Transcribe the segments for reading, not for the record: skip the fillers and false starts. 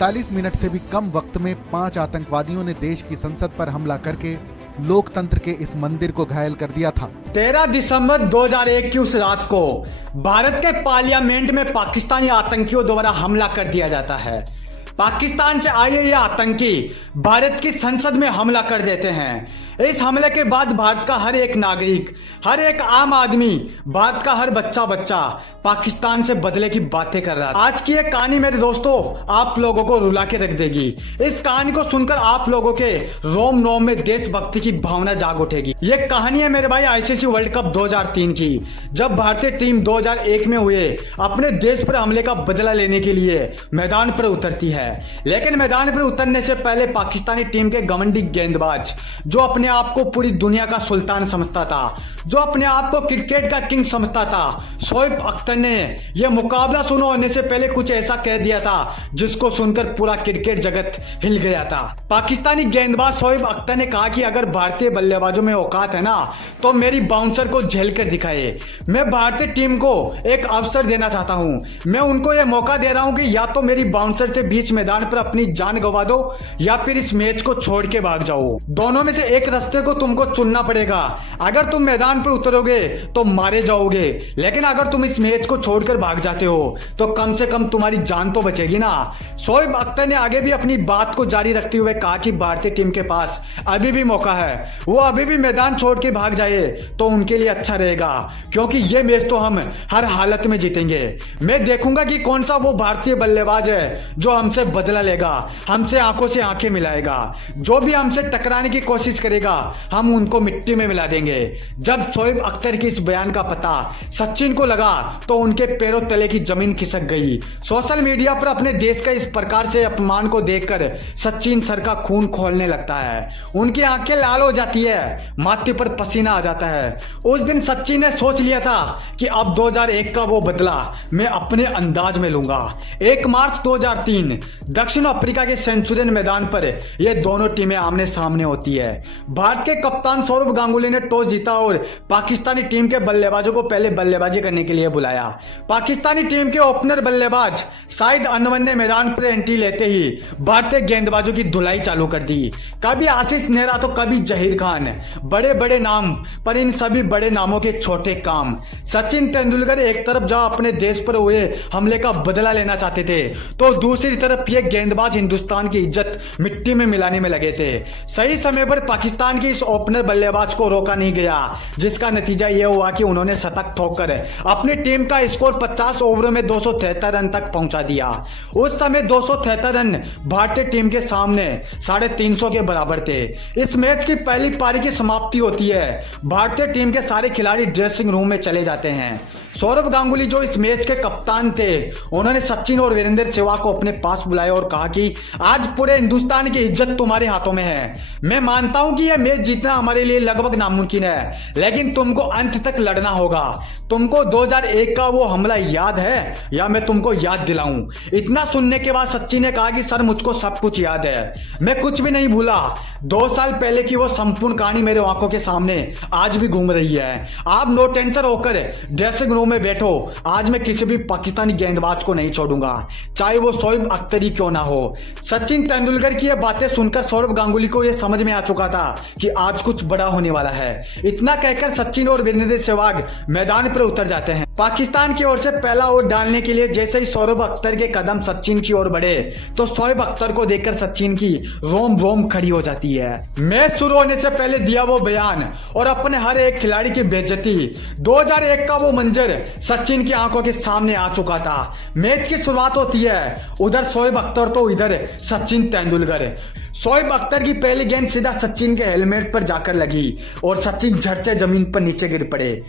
45 minute से भी कम वक्त में 5 आतंकवादियों ने देश की संसद पर हमला करके लोकतंत्र के इस मंदिर को घायल कर दिया था। 13 दिसंबर 2001 की उस रात को भारत के पार्लियामेंट में पाकिस्तानी आतंकियों द्वारा हमला कर दिया जाता है। पाकिस्तान से आए ये आतंकी भारत की संसद में हमला कर देते हैं। इस हमले के बाद भारत का हर एक नागरिक, हर एक आम आदमी, भारत का हर बच्चा पाकिस्तान से बदले की बातें कर रहा है। आज की ये कहानी मेरे दोस्तों आप लोगों को रुला के रख देगी। इस कहानी को सुनकर आप लोगों के रोम रोम में देशभक्ति की भावना जाग उठेगी। ये कहानी है मेरे भाई आईसीसी वर्ल्ड कप 2003 की, जब भारतीय टीम 2001 में हुए अपने देश पर हमले का बदला लेने के लिए मैदान पर उतरती है। लेकिन मैदान पर उतरने से पहले पाकिस्तानी टीम के घमंडी गेंदबाज, जो अपने आप को पूरी दुनिया का सुल्तान समझता था, जो अपने आप को क्रिकेट का किंग समझता था, शोएब अख्तर ने यह मुकाबला शुरू होने से पहले कुछ ऐसा कह दिया था जिसको सुनकर पूरा क्रिकेट जगत हिल गया था। पाकिस्तानी गेंदबाज शोएब अख्तर ने कहा कि अगर भारतीय बल्लेबाजों में औकात है ना तो मेरी बाउंसर को झेल कर दिखाए। मैं भारतीय टीम को एक अवसर देना चाहता हूं। मैं उनको यह मौका दे रहा हूं कि या तो मेरी बाउंसर से बीच मैदान पर अपनी जान गंवा दो या फिर इस मैच को छोड़ के भाग जाओ। दोनों में से एक रास्ते को तुमको चुनना पड़ेगा। अगर तुम मैदान पर उतरोगे तो मारे जाओगे, लेकिन अगर तुम इस मैच को छोड़कर भाग जाते हो तो कम से कम तुम्हारी जान तो बचेगी ना। शोएब अख्तर ने आगे भी अपनी बात को जारी रखते हुए कहा कि भारतीय टीम के पास अभी भी मौका है। वो अभी भी मैदान छोड़ के भाग जाए तो उनके लिए अच्छा रहेगा, क्योंकि ये मैच तो हम हर हालत में जीतेंगे। मैं देखूंगा कि कौन सा वो भारतीय बल्लेबाज है जो हमसे बदला लेगा, हमसे आंखों से आंखें मिलाएगा। जो भी हमसे टकराने की कोशिश करेगा हम उनको मिट्टी में मिला देंगे। जब शोएब अख्तर के इस बयान का पता सचिन को लगा तो उनके पैरों तले की जमीन खिसक गई। सोशल मीडिया पर अपने देश का इस प्रकार से अपमान को देखकर सचिन सर का खून खोलने लगता है। उनकी आंखें लाल हो जाती है, माथे पर पसीना आ जाता है। उस दिन सचिन ने सोच लिया था कि अब 2001 का वो बदला मैं अपने अंदाज में लूंगा। 1 मार्च 2003 दक्षिण अफ्रीका के सेंचुरियन मैदान पर ये दोनों टीमें आमने सामने होती है। भारत के कप्तान सौरव गांगुली ने टॉस जीता और पाकिस्तानी टीम के बल्लेबाजों को पहले बल्लेबाजी करने के लिए बुलाया। पाकिस्तानी टीम के ओपनर बल्लेबाज शाहिद अनवर ने मैदान पर एंट्री लेते ही भारतीय गेंदबाजों की धुलाई चालू कर दी। कभी आशीष नेहरा तो कभी जहीर खान, बड़े बड़े नाम, पर इन सभी बड़े नामों के छोटे काम। सचिन तेंदुलकर एक तरफ जहां अपने देश पर हुए हमले का बदला लेना चाहते थे तो दूसरी तरफ ये गेंदबाज हिंदुस्तान की इज्जत मिट्टी में मिलाने में लगे थे। सही समय पर पाकिस्तान के इस ओपनर बल्लेबाज को रोका नहीं गया, जिसका नतीजा यह हुआ कि उन्होंने शतक ठोककर अपनी टीम का स्कोर 50 ओवरों में 273 रन तक पहुंचा दिया। उस समय 273 रन भारतीय टीम के सामने 350 के बराबर थे। इस मैच की पहली पारी की समाप्ति होती है। भारतीय टीम के सारे खिलाड़ी ड्रेसिंग रूम में चले जाते हैं। सौरव गांगुली जो इस मैच के कप्तान थे, उन्होंने सचिन और वीरेंद्र सहवाग को अपने पास बुलाया और कहा कि आज पूरे हिंदुस्तान की इज्जत तुम्हारे हाथों में है। मैं मानता हूं कि यह मैच जीतना हमारे लिए लगभग नामुमकिन है, लेकिन तुमको अंत तक लड़ना होगा। तुमको 2001 का वो हमला याद है या मैं तुमको याद दिलाऊं? इतना सुनने के बाद सचिन ने कहा कि सर मुझको सब कुछ याद है, मैं कुछ भी नहीं भूला। 2 साल पहले की वो संपूर्ण कहानी मेरे आंखों के सामने आज भी घूम रही है। आप नो टेंशन होकर ड्रेसिंग रूम में बैठो। आज मैं किसी भी पाकिस्तानी गेंदबाज को नहीं छोड़ूंगा, चाहे वो शोएब अख्तर ही क्यों ना हो। सचिन तेंदुलकर की ये बातें सुनकर सौरव गांगुली को यह समझ में आ चुका था कि आज कुछ बड़ा होने वाला है। इतना कहकर सचिन और वीरेंद्र सहवाग मैदान पर उतर जाते हैं। पाकिस्तान की ओर से पहला ओवर डालने के लिए जैसे ही सौरव अख्तर के कदम सचिन की ओर बढ़े तो शोएब अख्तर को देखकर सचिन की रोम रोम खड़ी हो जाती है। मैच शुरू होने से पहले दिया वो बयान और अपने हर एक खिलाड़ी की बेइज्जती। 2001 का वो मंजर सचिन की आंखों के सामने आ चुका था। मैच की शुरुआत होती है, उधर शोएब अख्तर तो इधर सचिन तेंदुलकर। शोएब अख्तर की पहली गेंद सीधा सचिन के हेलमेट पर जाकर लगी और सचिन झट से जमीन पर नीचे गिर पड़े।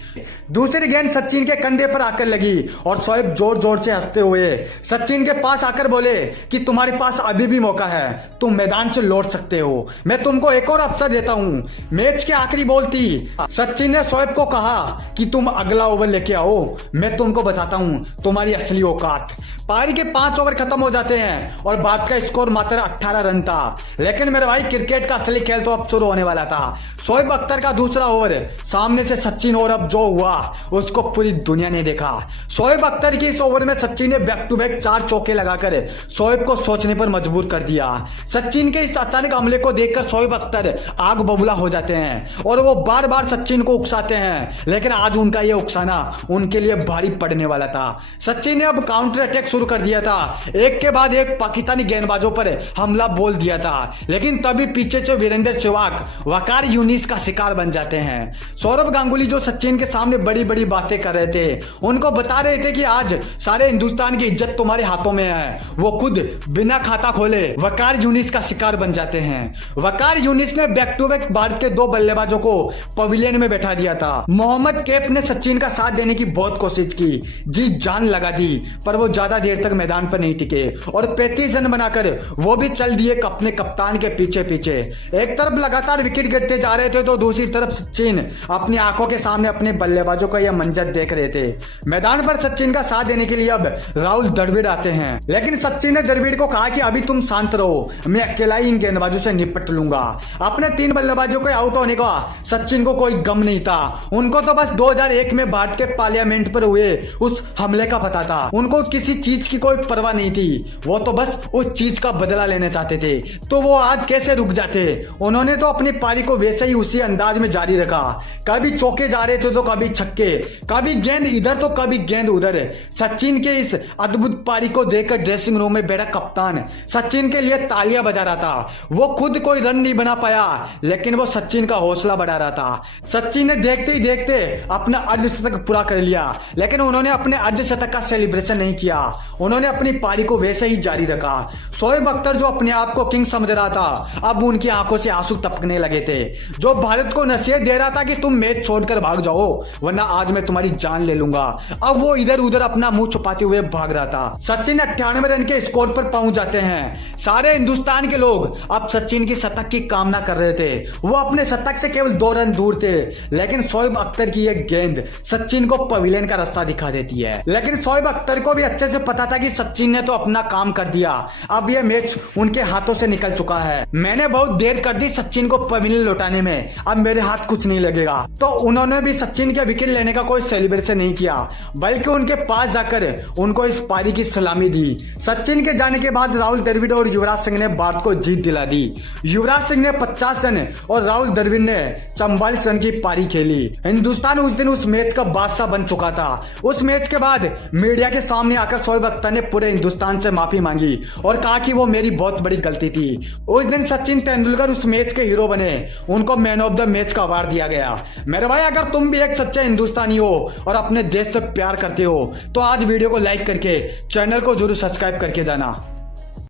दूसरी गेंद सचिन के कंधे पर आकर लगी और शोएब जोर जोर से हंसते हुए सचिन के पास आकर बोले कि तुम्हारे पास अभी भी मौका है, तुम मैदान से लौट सकते हो, मैं तुमको एक और अवसर देता हूं। मैच के आखिरी बॉल थी। सचिन ने शोएब को कहा कि तुम अगला ओवर लेके आओ, मैं तुमको बताता हूं तुम्हारी असली औकात। पारी के 5 ओवर खत्म हो जाते हैं और भारत का स्कोर मात्र 18 रन था। लेकिन मेरे भाई क्रिकेट का असली खेल तो अब शुरू होने वाला था। शोएब अख्तर का दूसरा ओवर, सामने से सचिन, और अब जो हुआ उसको पूरी दुनिया ने देखा। शोएब अख्तर की इस ओवर में सचिन ने बैक टू बैक 4 चौके लगाकर शोएब को सोचने पर मजबूर कर दिया। सचिन के इस अचानक हमले को देखकर शोएब अख्तर आग बबूला हो जाते हैं और वो बार बार सचिन को उकसाते हैं, लेकिन आज उनका ये उकसाना उनके लिए भारी पड़ने वाला था। सचिन ने अब काउंटर अटैक शुरू कर दिया था, एक के बाद एक पाकिस्तानी गेंदबाजों पर हमला बोल दिया था, लेकिन तभी पीछे से वीरेंद्र सहवाग वकार यूनिस का शिकार बन जाते हैं। सौरव गांगुली जो सचिन के सामने बड़ी बड़ी बातें कर रहे थे, उनको बता रहे थे कि आज सारे हिंदुस्तान की इज्जत तुम्हारे हाथों में है, वो खुद बिना खाता खोले वकार यूनिस का शिकार बन जाते हैं। वकार यूनिस ने बैक टू बैक भारत के 2 बल्लेबाजों को पवेलियन में बैठा दिया था। मोहम्मद कैफ ने सचिन का साथ देने की बहुत कोशिश की, जी जान लगा दी, पर वो ज्यादा देर तक मैदान पर नहीं टिके और 35 रन बनाकर वो भी चल दिए अपने कप्तान के पीछे पीछे। एक तरफ लगातार विकेट गिरते जा रहे थे तो दूसरी तरफ सचिन अपनी आंखों के सामने अपने बल्लेबाजों का यह मंजर देख रहे थे। मैदान पर सचिन का साथ देने के लिए अब राहुल द्रविड़ आते हैं, लेकिन सचिन ने द्रविड़ को कहा कि अभी तुम शांत रहो, मैं अकेला ही इन गेंदबाजों से निपट लूंगा। अपने 3 बल्लेबाजों के आउट होने का सचिन को कोई गम नहीं था, उनको तो बस 2001 में भारत के पार्लियामेंट पर हुए उस हमले का पता था। उनको किसी चीज की कोई परवाह नहीं थी, वो तो बस उस चीज का बदला लेना चाहते थे। तो वो आज कैसे रुक जाते? उन्होंने तो अपनी पारी को वैसे ही उसी अंदाज में जारी रखा, कभी चौके जा रहे थे तो कभी छक्के, कभी गेंद इधर तो कभी गेंद उधर। सचिन के इस अद्भुत पारी को देखकर ड्रेसिंग रूम में बैठा कप्तान सचिन के लिए तालियां बजा रहा था। वो खुद कोई रन नहीं बना पाया, लेकिन वो सचिन का हौसला बढ़ा रहा था। सचिन ने देखते ही देखते अपना अर्धशतक पूरा कर लिया, लेकिन उन्होंने अपने अर्धशतक का सेलिब्रेशन नहीं किया, उन्होंने अपनी पारी को वैसे ही जारी रखा। शोएब अख्तर जो अपने आप को किंग समझ रहा था, अब उनकी आंखों से आंसू टपकने लगे थे। जो भारत को नसीहत दे रहा था कि तुम मैच छोड़कर भाग जाओ वरना आज मैं तुम्हारी जान ले लूंगा, अब वो इधर उधर अपना मुंह छुपाते हुए भाग रहा था। सचिन 98 रन के स्कोर पर पहुंच जाते हैं। सारे हिंदुस्तान के लोग अब सचिन की शतक की कामना कर रहे थे, वो अपने शतक से केवल 2 रन दूर थे, लेकिन शोएब अख्तर की एक गेंद सचिन को पवेलियन का रास्ता दिखा देती है। लेकिन शोएब अख्तर को भी अच्छे से पता था कि सचिन ने तो अपना काम कर दिया, अब ये मैच उनके हाथों से निकल चुका है। मैंने बहुत देर कर दी सचिन को पवेलियन लौटाने में, अब मेरे हाथ कुछ नहीं लगेगा। तो उन्होंने भी सचिन के विकेट लेने का कोई सेलिब्रेशन नहीं किया, बल्कि उनके पास जाकर उनको इस पारी की सलामी दी। सचिन के जाने के बाद राहुल द्रविड़ और युवराज सिंह ने भारत को जीत दिला दी। युवराज सिंह ने 50 रन और राहुल द्रविड़ ने 44 रन की पारी खेली। हिंदुस्तान उस दिन उस मैच का बादशाह बन चुका था। उस मैच के बाद मीडिया के सामने आकर शोएब अख्तर ने पूरे हिंदुस्तान से माफी मांगी और कहा कि वो मेरी बहुत बड़ी गलती थी। उस दिन सचिन तेंदुलकर उस मैच के हीरो बने, उनको मैन ऑफ द मैच का अवार्ड दिया गया। मेरे भाई अगर तुम भी एक सच्चे हिंदुस्तानी हो और अपने देश से प्यार करते हो तो आज वीडियो को लाइक करके चैनल को जरूर सब्सक्राइब करके जाना।